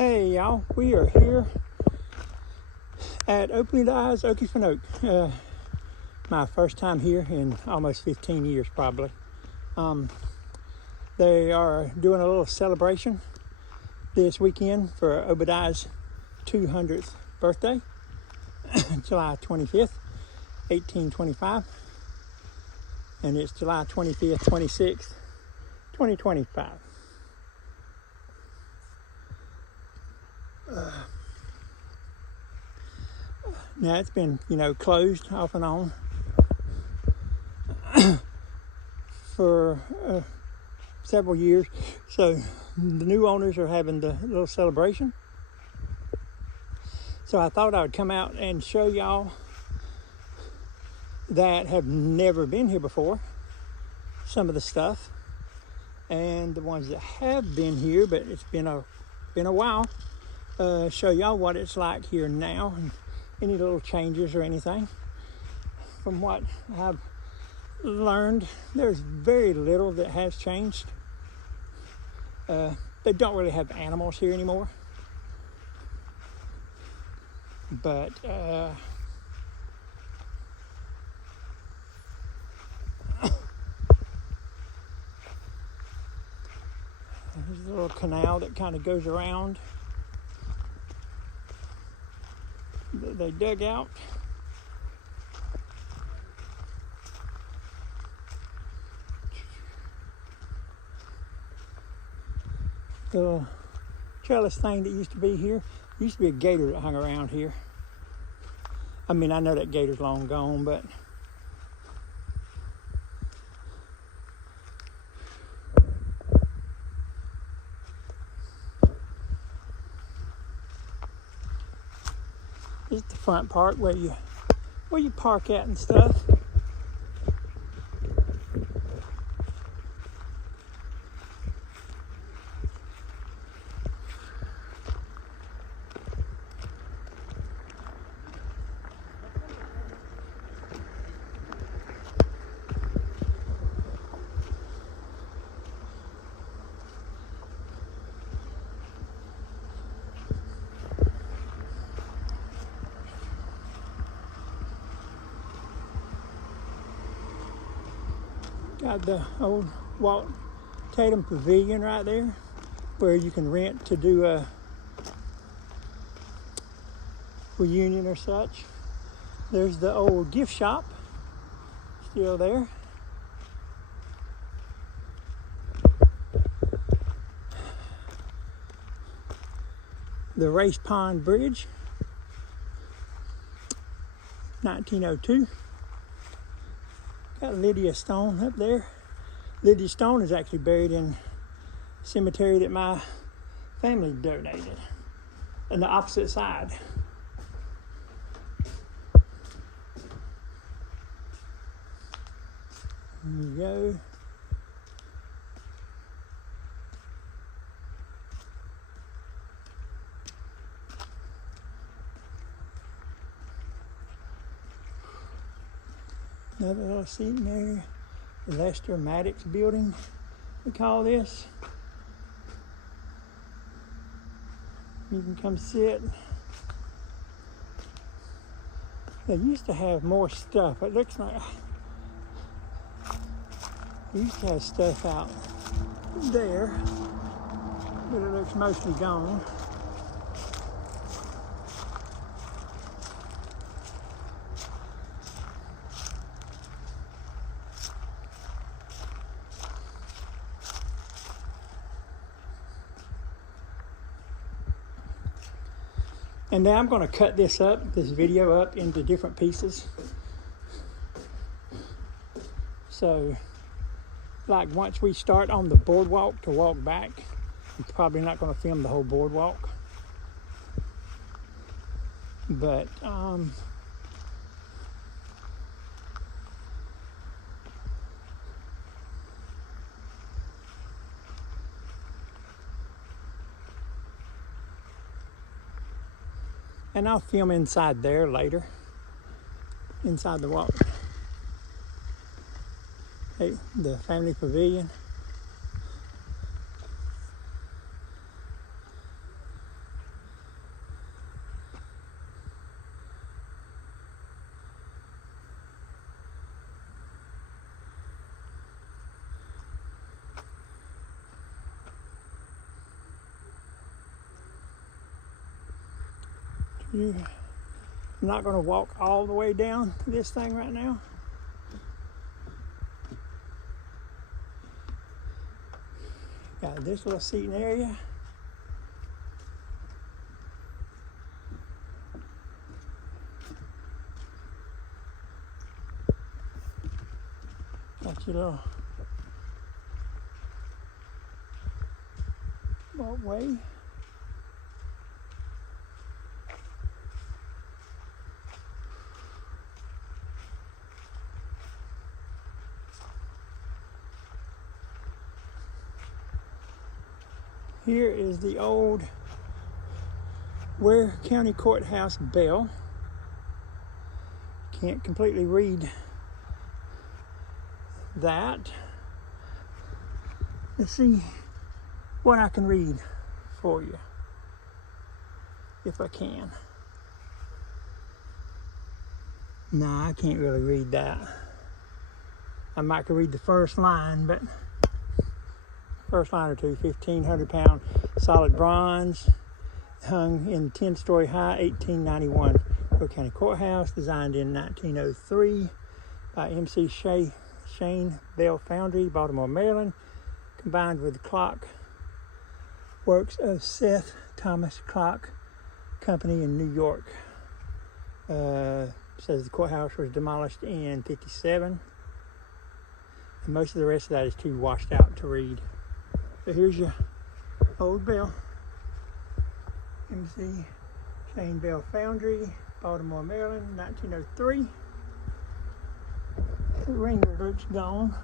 Hey y'all, we are here at Obadiah's Okefenok. My first time here in almost 15 years probably. They are doing a little celebration this weekend for Obadiah's 200th birthday, July 25th, 1825. And it's July 25th, 26th, 2025. Now it's been, closed off and on for several years. So the new owners are having the little celebration. So I thought I would come out and show y'all that have never been here before some of the stuff, and the ones that have been here, but it's been a while. Show y'all what it's like here now, and any little changes or anything. From what I've learned, there's very little that has changed. They don't really have animals here anymore, but there's a little canal that kind of goes around that they dug out. The little trellis thing that used to be here, used to be a gator that hung around here. I mean, I know that gator's long gone, but this is the front part where you park at and stuff. Got the old Walt Tatum Pavilion right there, where you can rent to do a reunion or such. There's the old gift shop, still there. The Race Pond Bridge, 1902. Got Lydia Stone up there. Lydia Stone is actually buried in a cemetery that my family donated on the opposite side. There you go. Another little seating area. The Lester Maddox building, we call this. You can come sit. They used to have more stuff. It looks like they used to have stuff out there, but it looks mostly gone. And now I'm going to cut this video up into different pieces. So, like once we start on the boardwalk to walk back, I'm probably not going to film the whole boardwalk. But, and I'll film inside there later, inside the walk. Hey, the family pavilion. I'm not going to walk all the way down this thing right now. Got this little seating area. Got your little walkway. Here is the old Ware County Courthouse bell. Can't completely read that. Let's see what I can read for you, if I can. Nah, I can't really read that. I might could read the first line, but first line or two. 1,500-pound solid bronze, hung in 10-story high, 1891. Ware County Courthouse, designed in 1903 by M.C. Shane Bell Foundry, Baltimore, Maryland, combined with the clock works of Seth Thomas Clock Company in New York. Says the courthouse was demolished in 57, and most of the rest of that is too washed out to read. So here's your old bell. MC Shane Bell Foundry, Baltimore, Maryland, 1903. The ringer looks gone.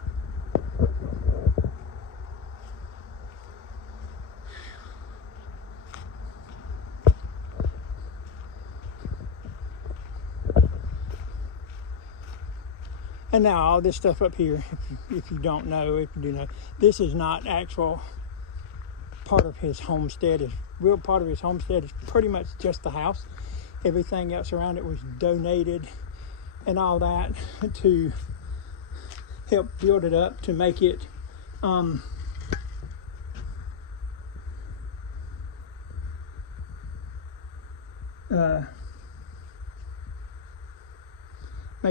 And now all this stuff up here, if you don't know, if you do know, this is not actual part of his homestead. His real part of his homestead is pretty much just the house. Everything else around it was donated and all that to help build it up, to make it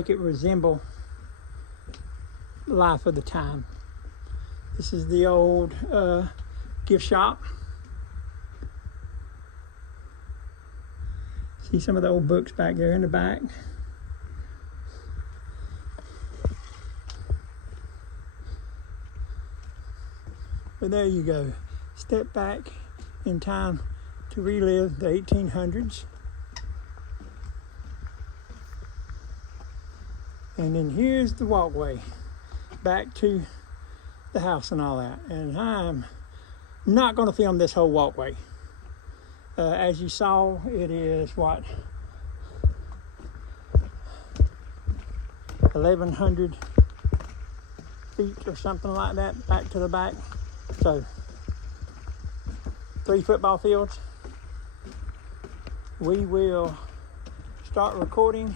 resemble life of the time. This is the old gift shop. See some of the old books back there in the back. But there you go. Step back in time to relive the 1800s. And then here's the walkway back to the house and all that. And I'm not going to film this whole walkway. As you saw, it is what, 1,100 feet or something like that back to the back. So 3 football fields. We will start recording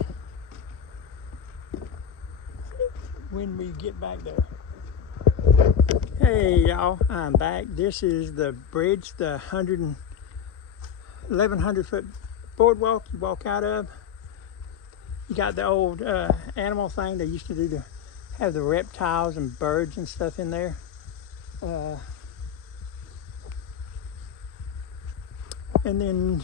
when we get back there. Hey y'all, I'm back. This is the bridge, the 1,100 foot boardwalk you walk out of. You got the old animal thing they used to do to have the reptiles and birds and stuff in there. And then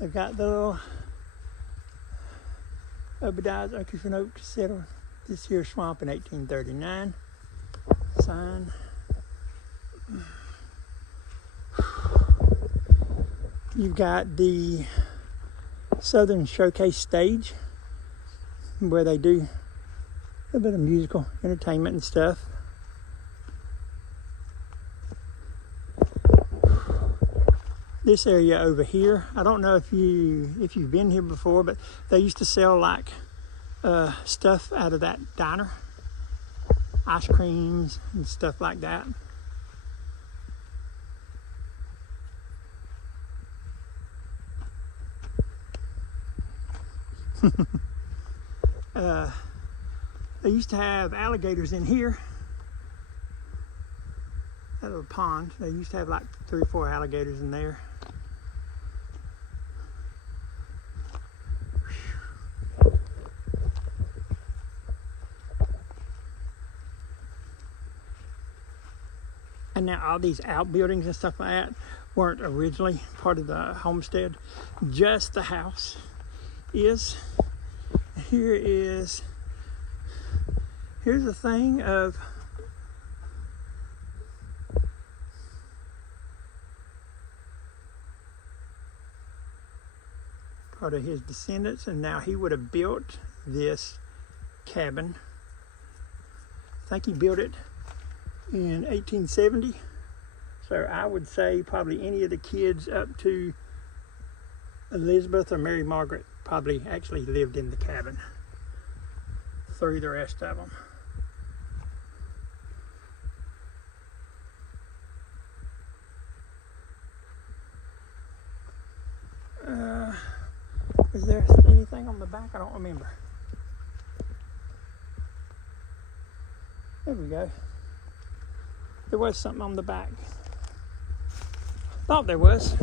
they've got the little Obadiah's Okefenok settled this here swamp in 1839 sign. You've got the Southern Showcase stage where they do a bit of musical entertainment and stuff. This area over here, I don't know if you've been here before, but they used to sell like stuff out of that diner, ice creams and stuff like that. They used to have alligators in here. that little pond. They used to have like 3 or 4 alligators in there. And now all these outbuildings and stuff like that weren't originally part of the homestead. Just the house is. Here's a thing of part of his descendants, and now he would have built this cabin. I think he built it in 1870. So I would say probably any of the kids up to Elizabeth or Mary Margaret probably actually lived in the cabin through the rest of them. Is there anything on the back? I don't remember. There we go. There was something on the back. Thought there was.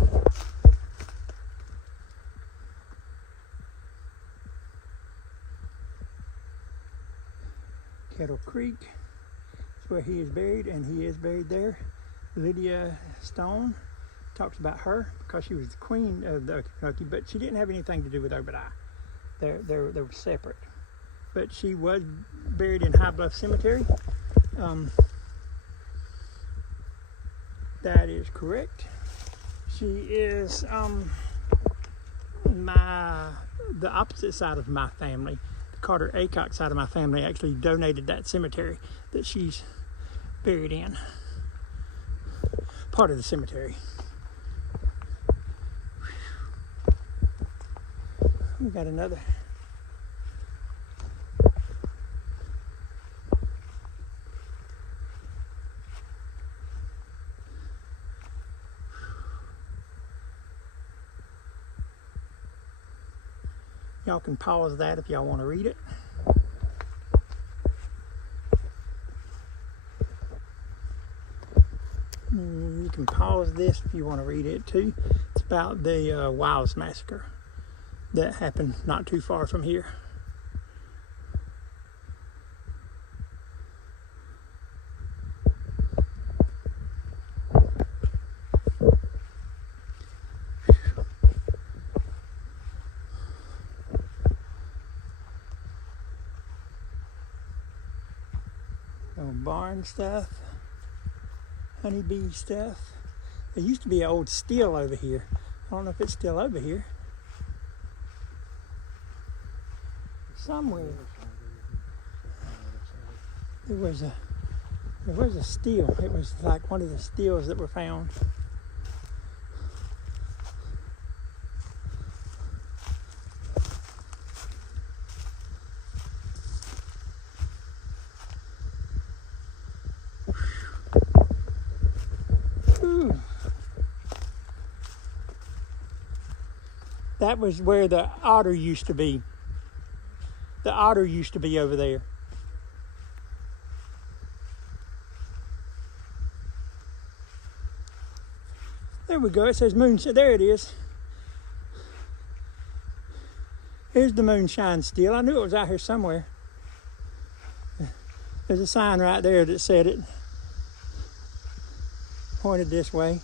Kettle Creek is where he is buried, and he is buried there. Lydia Stone talks about her because she was the queen of the Okefenokee, but she didn't have anything to do with Obadiah. They were separate. But she was buried in High Bluff Cemetery. That is correct. She is the opposite side of my family. The Carter Aycock side of my family actually donated that cemetery that she's buried in. Part of the cemetery. We got another. Y'all can pause that if y'all want to read it. You can pause this if you want to read it too. It's about the Wiles Massacre that happened not too far from here. Barn stuff, honeybee stuff. There used to be an old still over here. I don't know if it's still over here. Somewhere there was a still. It was like one of the stills that were found. That was where the otter used to be. The otter used to be over there. There we go. It says moonshine. There it is. Here's the moonshine still. I knew it was out here somewhere. There's a sign right there that said it. Pointed this way.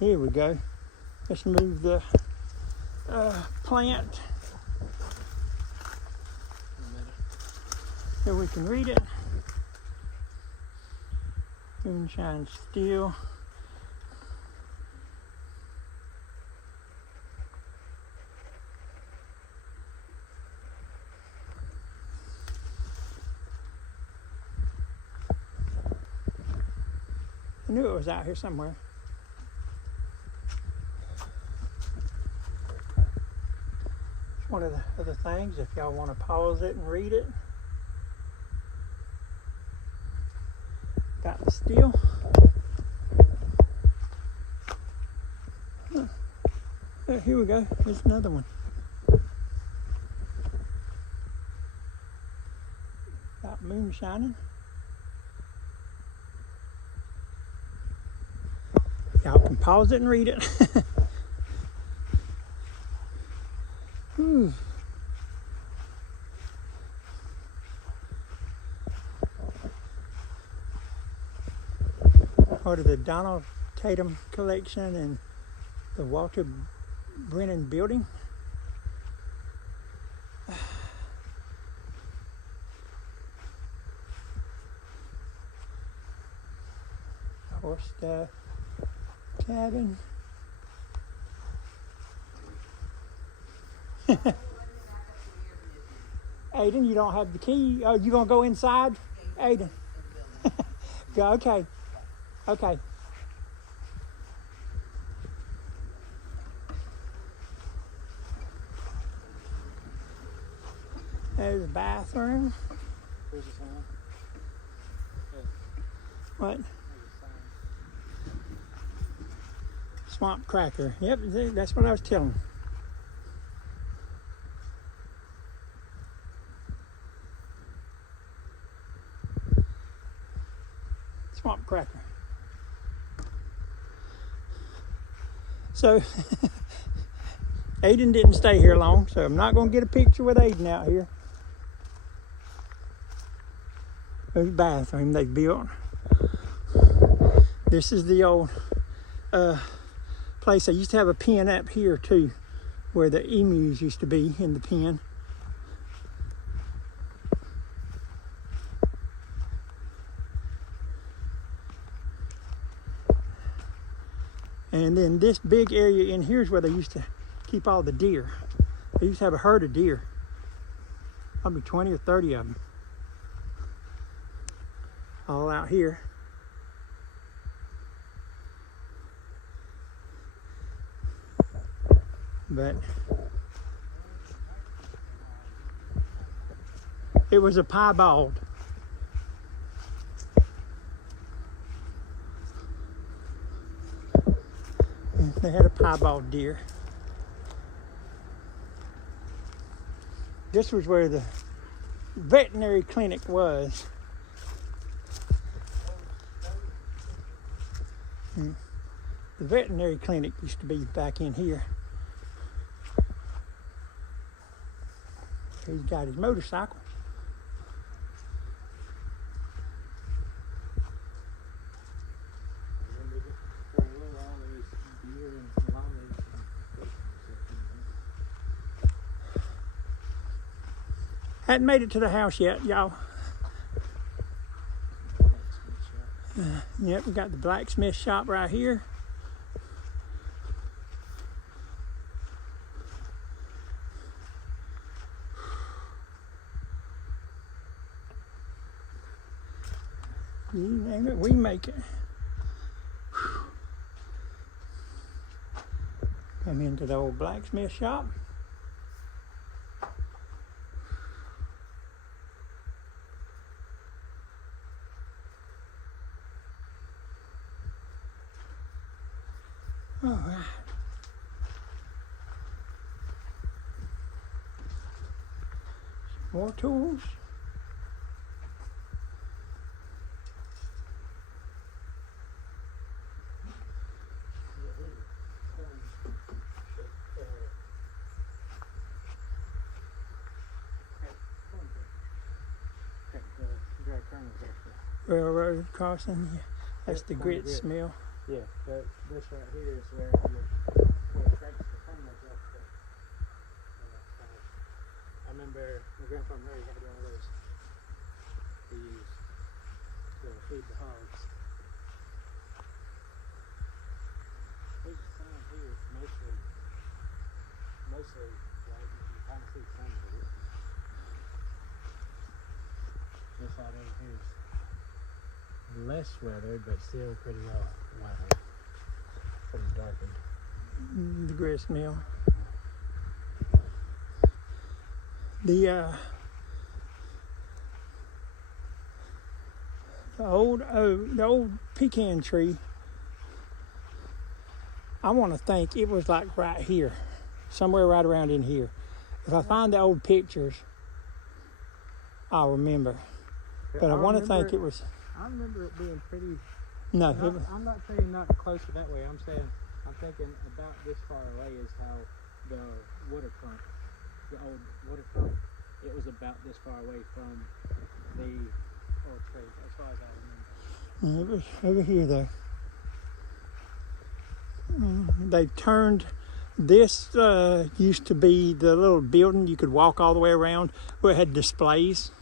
Here we go. Let's move the plant so we can read it. Moonshine still. I knew it was out here somewhere. One of the other things, if y'all want to pause it and read it. Got the steel. Oh, here we go. There's another one. Got moon shining. Y'all can pause it and read it. Part of the Donald Tatum collection and the Walter Brennan building. Horse cabin. Aiden, you don't have the key. Oh, you gonna go inside? Aiden. Go, okay. Okay. There's the bathroom. Where's the sign? What? There's a sign. Swamp cracker. Yep, that's what I was telling. Swamp cracker. So, Aiden didn't stay here long, so I'm not going to get a picture with Aiden out here. There's a bathroom they built. This is the old place. I used to have a pen up here too, where the emus used to be in the pen. And then this big area in here is where they used to keep all the deer. They used to have a herd of deer. Probably 20 or 30 of them. All out here. But it was a piebald. They had a piebald deer. This was where the veterinary clinic was. The veterinary clinic used to be back in here. He's got his motorcycle. Hadn't made it to the house yet, y'all. Yep, we got the blacksmith shop right here. You name it, we make it. Come into the old blacksmith shop. All right. More tools. Railroad crossing. Yeah. That's the grits mill. Yeah, but this right here is where the tracks are coming up there. I remember my grandpa Murray had one of those to use to feed the hogs. There's a sign here, mostly like you can kind of see some of it. This side over here is less weathered, but still pretty well weathered. Pretty darkened. The grist mill. The old pecan tree I want to think it was like right here, somewhere right around in here. If I find the old pictures, I'll remember. But I want to think it was. I remember it being pretty. No, I'm not saying not closer that way. I'm thinking about this far away is how the waterfront, the old waterfront, it was about this far away from the old tree, as far as I remember. it was over here though. They turned. This used to be the little building you could walk all the way around where it had displays.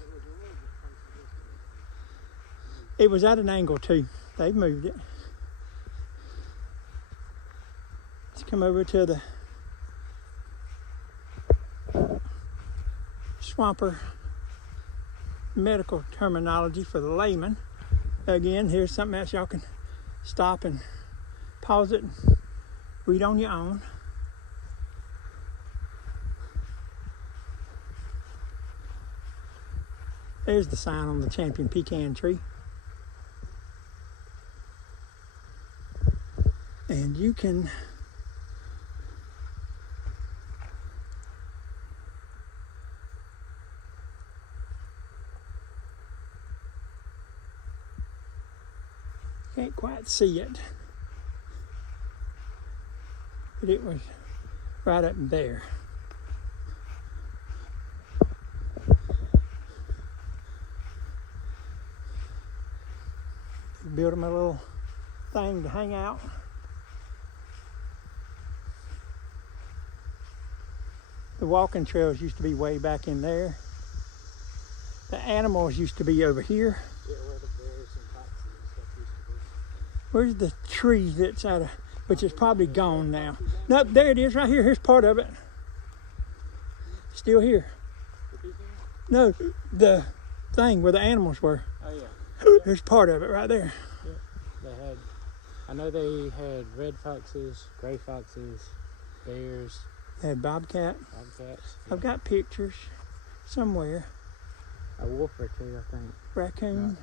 It was at an angle too. They've moved it. Let's come over to the Swamper medical terminology for the layman. Again, here's something else y'all can stop and pause it and read on your own. There's the sign on the champion pecan tree. And you can can't quite see it, but it was right up there. Build them a little thing to hang out. The walking trails used to be way back in there. The animals used to be over here. Yeah, where the bears and foxes and stuff used to be. Where's the tree that's out of, which is probably gone now? Nope, there it is right here. Here's part of it. Still here. No, the thing where the animals were. Oh yeah. There's part of it right there. Yeah, I know they had red foxes, gray foxes, bears. They had bobcats. Yeah. I've got pictures somewhere. A wolf or two, I think. Raccoon.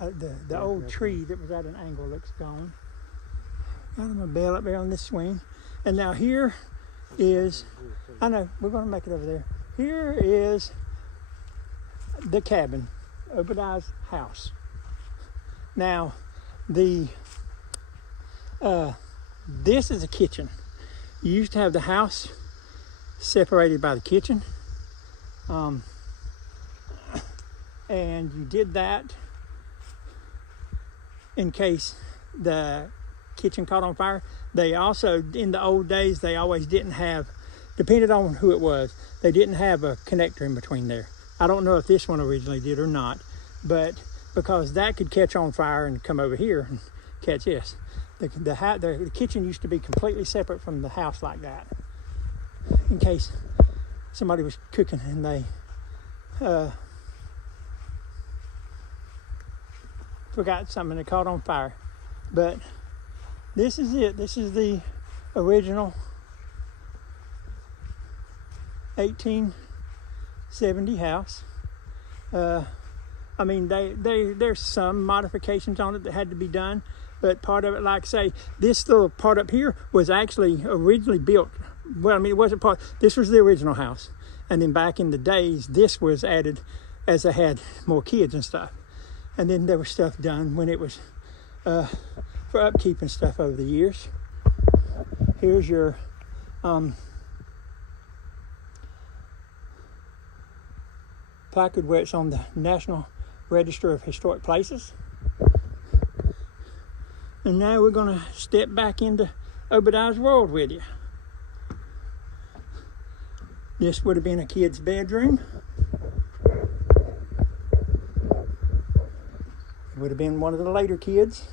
The old tree that was at an angle looks gone. Got him a bell up there on this swing. And now here is, I know, we're going to make it over there. Here is the cabin, Obadiah's house. Now, this is a kitchen. You used to have the house separated by the kitchen. And you did that in case the kitchen caught on fire. They also, in the old days, they always didn't have, depending on who it was, they didn't have a connector in between there. I don't know if this one originally did or not, but because that could catch on fire and come over here and catch this. The kitchen used to be completely separate from the house like that, in case somebody was cooking and they forgot something and it caught on fire. But this is it. This is the original 1870 house. I mean, there's some modifications on it that had to be done, but part of it, like I say, this little part up here was actually originally built. Well, I mean, it wasn't part. This was the original house, and then back in the days, this was added as they had more kids and stuff. And then there was stuff done when it was for upkeep and stuff over the years. Here's your placard where it's on the National Register of Historic Places. And now we're going to step back into Obadiah's world with you. This would have been a kid's bedroom. It would have been one of the later kids.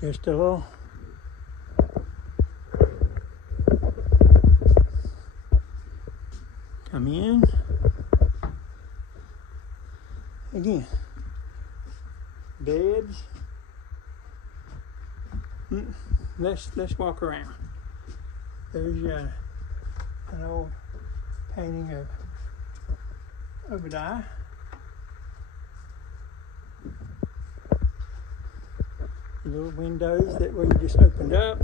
Just a little come in. Again, beds. Let's walk around. There's an old painting of Obadiah. Little windows that where you just opened up.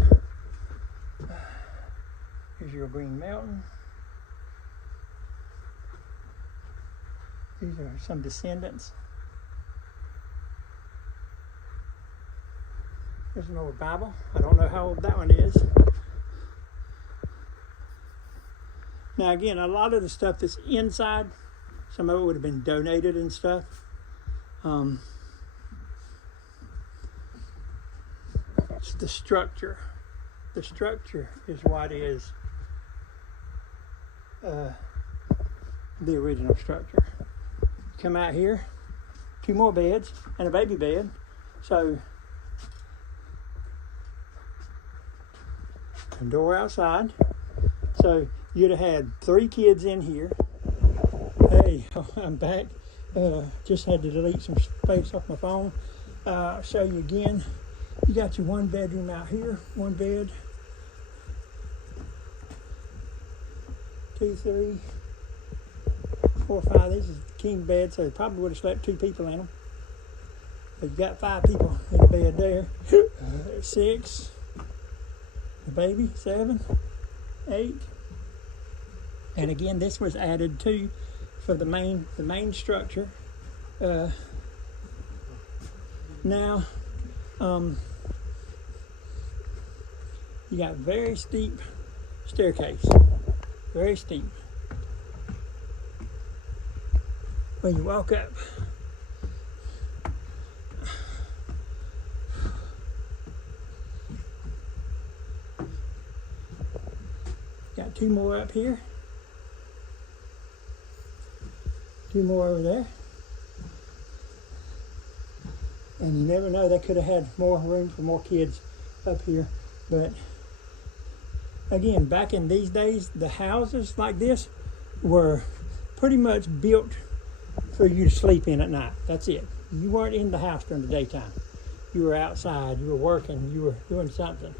Here's your green mountain. These are some descendants. There's an old Bible. I don't know how old that one is. Now again, a lot of the stuff that's inside, some of it would have been donated and stuff. It's the structure. The structure is what is the original structure. Come out here, 2 more beds and a baby bed. So, a door outside. So you'd have had 3 kids in here. Hey, I'm back. Just had to delete some space off my phone. I'll show you again. You got your 1 bedroom out here, 1 bed, 2, 3, 4, 5. This is the king bed, so probably would have slept 2 people in them. But you got 5 people in the bed there. 6, the baby, 7, 8. And again, this was added too for the main structure. Now, you got very steep staircase, very steep. When you walk up, got 2 more up here, 2 more over there. And you never know, they could have had more room for more kids up here. But again, back in these days, the houses like this were pretty much built for you to sleep in at night. That's it. You weren't in the house during the daytime. You were outside, you were working, you were doing something.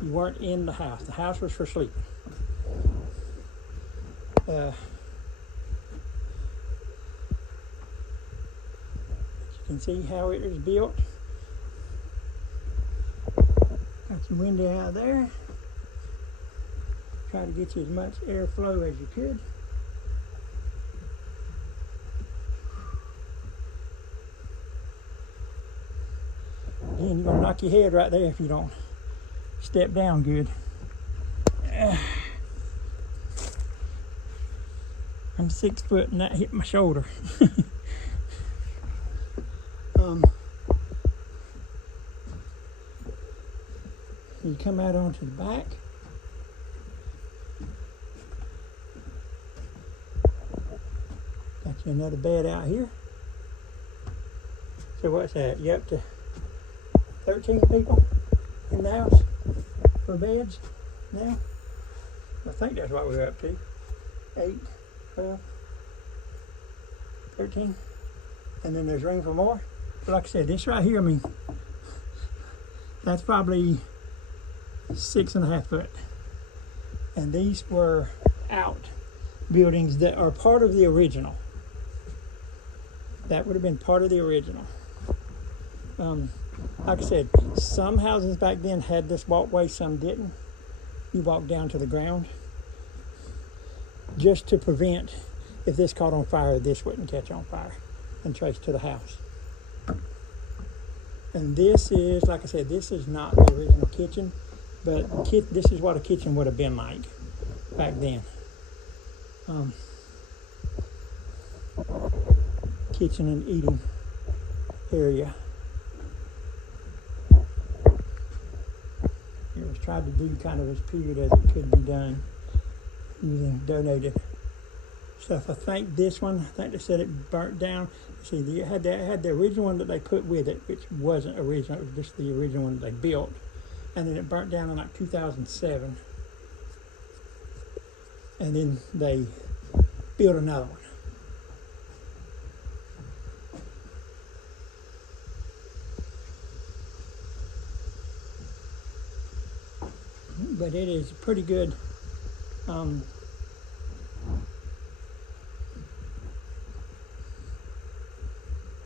You weren't in the house. The house was for sleeping. You can see how it is built. Got some window out there. Try to get you as much airflow as you could. Again, you're gonna knock your head right there if you don't step down good. I'm 6 foot and that hit my shoulder. You come out onto the back. Got you another bed out here. So what's that? You up to 13 people in the house for beds now? I think that's what we're up to. 8, 12, 13. And then there's room for more. But like I said, this right here, I mean, that's probably 6.5 foot. And these were out buildings that are part of the original. That would have been part of the original. Like I said, some houses back then had this walkway, some didn't. You walk down to the ground just to prevent, if this caught on fire, this wouldn't catch on fire and trace to the house. And this is, like I said, this is not the original kitchen, but this is what a kitchen would have been like back then. Kitchen and eating area. It was tried to do kind of as period as it could be done using donated stuff. I think this one, I think they said it burnt down. See, it had the original one that they put with it, which wasn't original. It was just the original one that they built. And then it burnt down in like 2007. And then they built another one. But it is pretty good.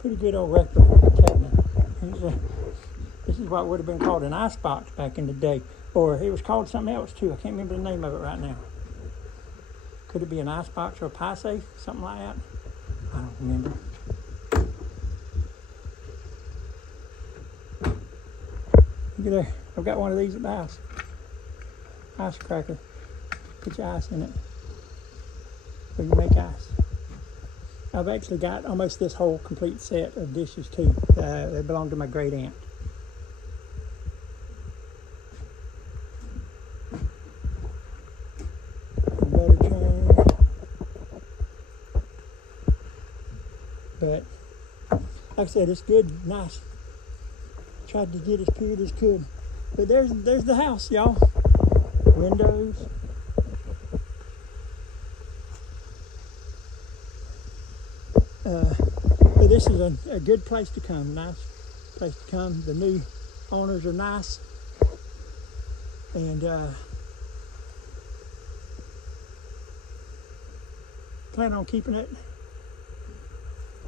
Pretty good old record cabinet. This is what would have been called an ice box back in the day. Or it was called something else too. I can't remember the name of it right now. Could it be an ice box or a pie safe? Something like that? I don't remember. Look at there. I've got one of these at the house. Ice cracker. Put your ice in it. So you make ice. I've actually got almost this whole complete set of dishes too. They belong to my great aunt. Butter churn. But like I said, it's good, nice. Tried to get as pure as could. But there's the house, y'all. Windows. But this is a good place to come. Nice place to come. The new owners are nice. And plan on keeping it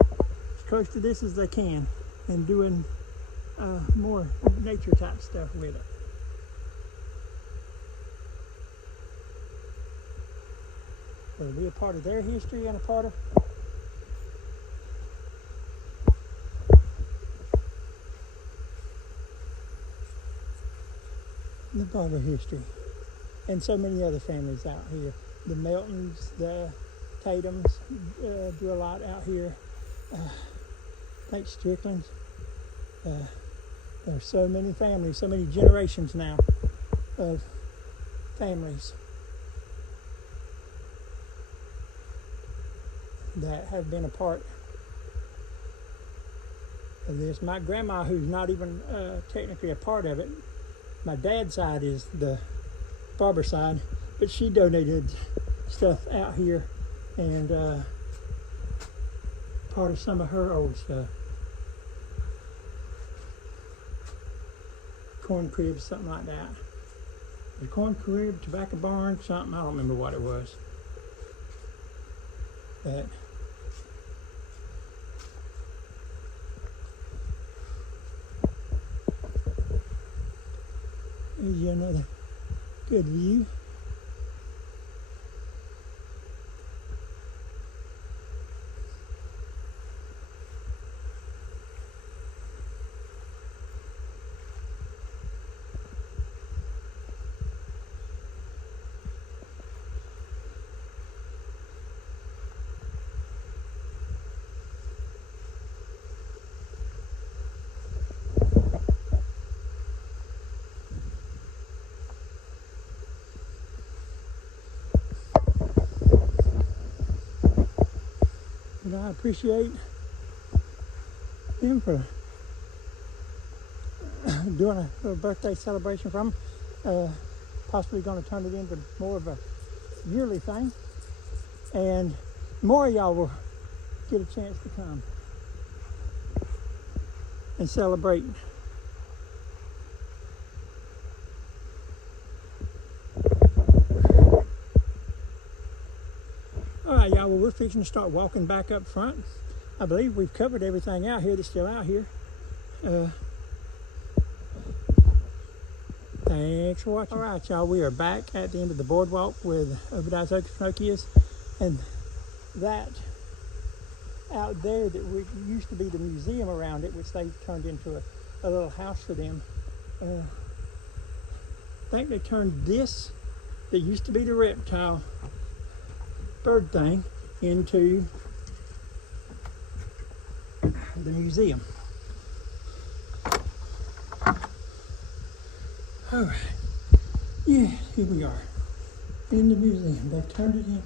as close to this as they can and doing more nature type stuff with it. It'll be a part of their history and a part of the Barber history. And so many other families out here. The Meltons, the Tatums do a lot out here. I think Strickland's. There's so many families, so many generations now of families that have been a part of this. My grandma, who's not even technically a part of it, my dad's side is the Barber side, but she donated stuff out here and part of some of her old stuff. Corn crib, something like that. The corn crib, tobacco barn, something, I don't remember what it was. But here's another good view. And I appreciate them for doing a little birthday celebration for them. Possibly going to turn it into more of a yearly thing. And more of y'all will get a chance to come and celebrate. All right, y'all, well, we're fixing to start walking back up front. I believe we've covered everything out here that's still out here. Thanks for watching. All right, y'all, we are back at the end of the boardwalk with Obadiah's Okefenokee, and that out there that used to be the museum around it, which they turned into a little house for them. I think they turned this, that used to be the reptile bird thing, into the museum. All right, yeah, here we are in the museum. They've turned it in.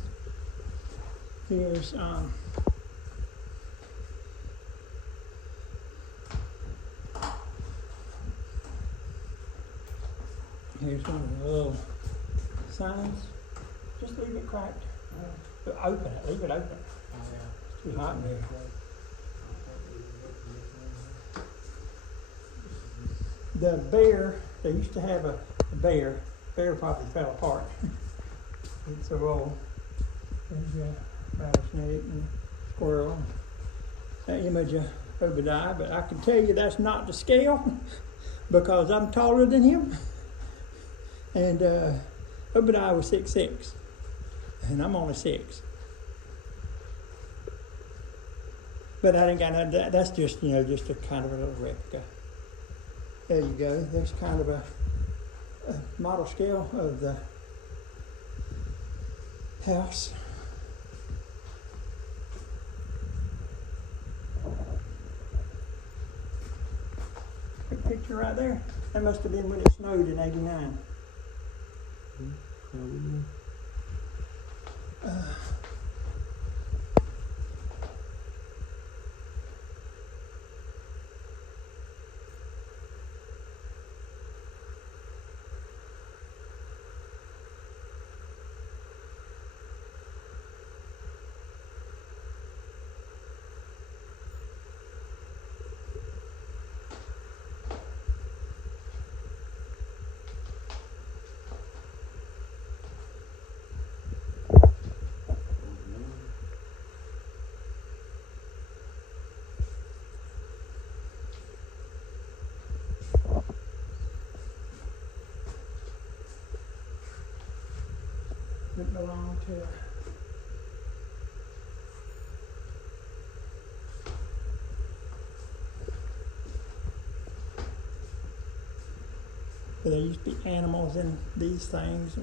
There's here's one of the little signs. Just leave it cracked. Open it, leave it open. It's too hot in here. The bear, they used to have a bear. Bear probably fell apart. It's so old. There's a rattlesnake and a squirrel. That image of Obadiah, but I can tell you that's not the scale because I'm taller than him. And Obadiah was 6'6", and I'm only 6. But I didn't got no, that's just, just a kind of a little replica. There you go. There's kind of a model scale of the house. Big picture right there. That must have been when it snowed in '89. It belonged to but there used to be animals in these things.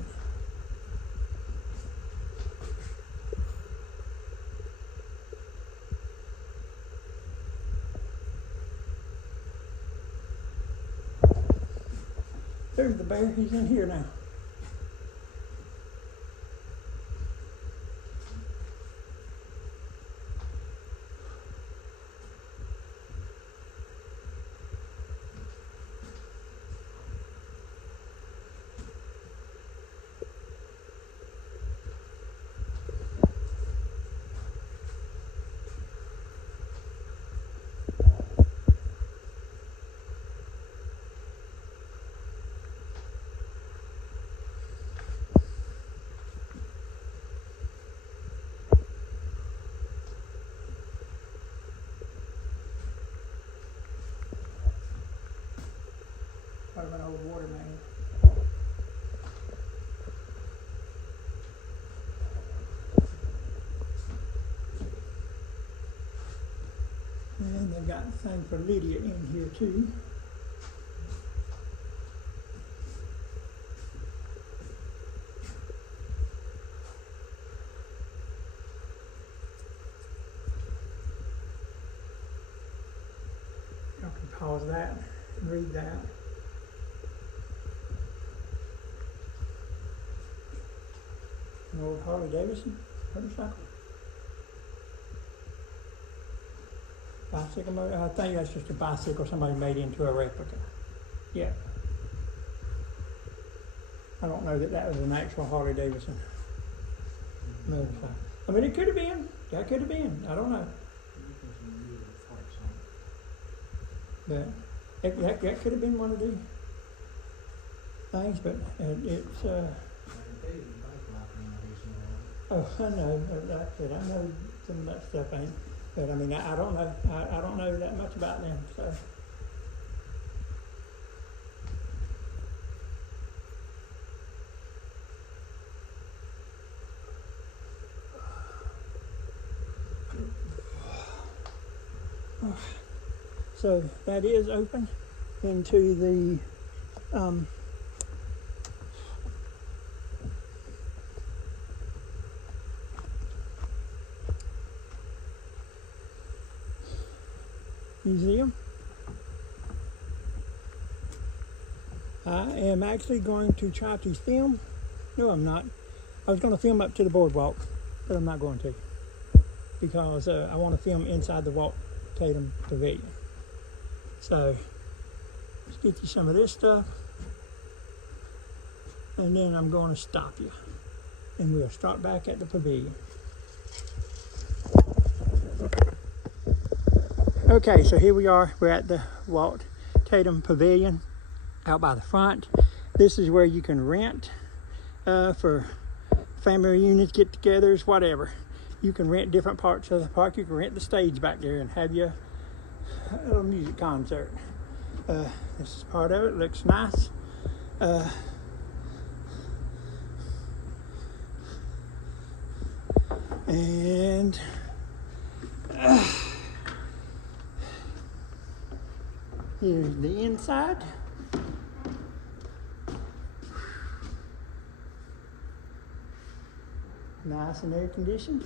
There's the bear. He's in here now. Part of an old water main. And they've got the thing for Lydia in here too. You can pause that and read that. An old Harley Davidson motorcycle. Bicycle motor. I think that's just a bicycle somebody made into a replica. Yeah. I don't know that that was an actual Harley Davidson motorcycle. I mean, it could have been. That could have been. I don't know. But that could have been one of the things, but it's. Oh, I know. Like I said, I know some of that stuff ain't. But I mean, I don't know. I don't know that much about them. So. So that is open into the museum. I am actually going to try to film. No, I'm not. I was going to film up to the boardwalk, but I'm not going to because I want to film inside the Walt Tatum Pavilion. So let's get you some of this stuff, and then I'm going to stop you, and we'll start back at the pavilion. Okay, so here we are. We're at the Walt Tatum Pavilion out by the front. This is where you can rent for family reunions, get-togethers, whatever. You can rent different parts of the park. You can rent the stage back there and have your little music concert. This is part of it. Looks nice. And here's the inside. Nice and air conditioned.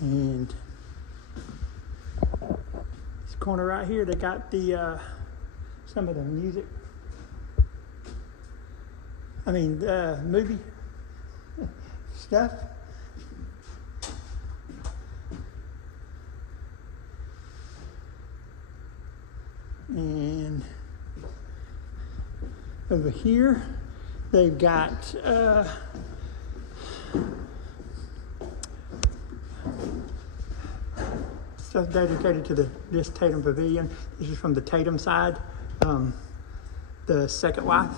And this corner right here, they got the some of the music. I mean, movie stuff. And over here, they've got stuff dedicated to this Tatum Pavilion. This is from the Tatum side, the second wife.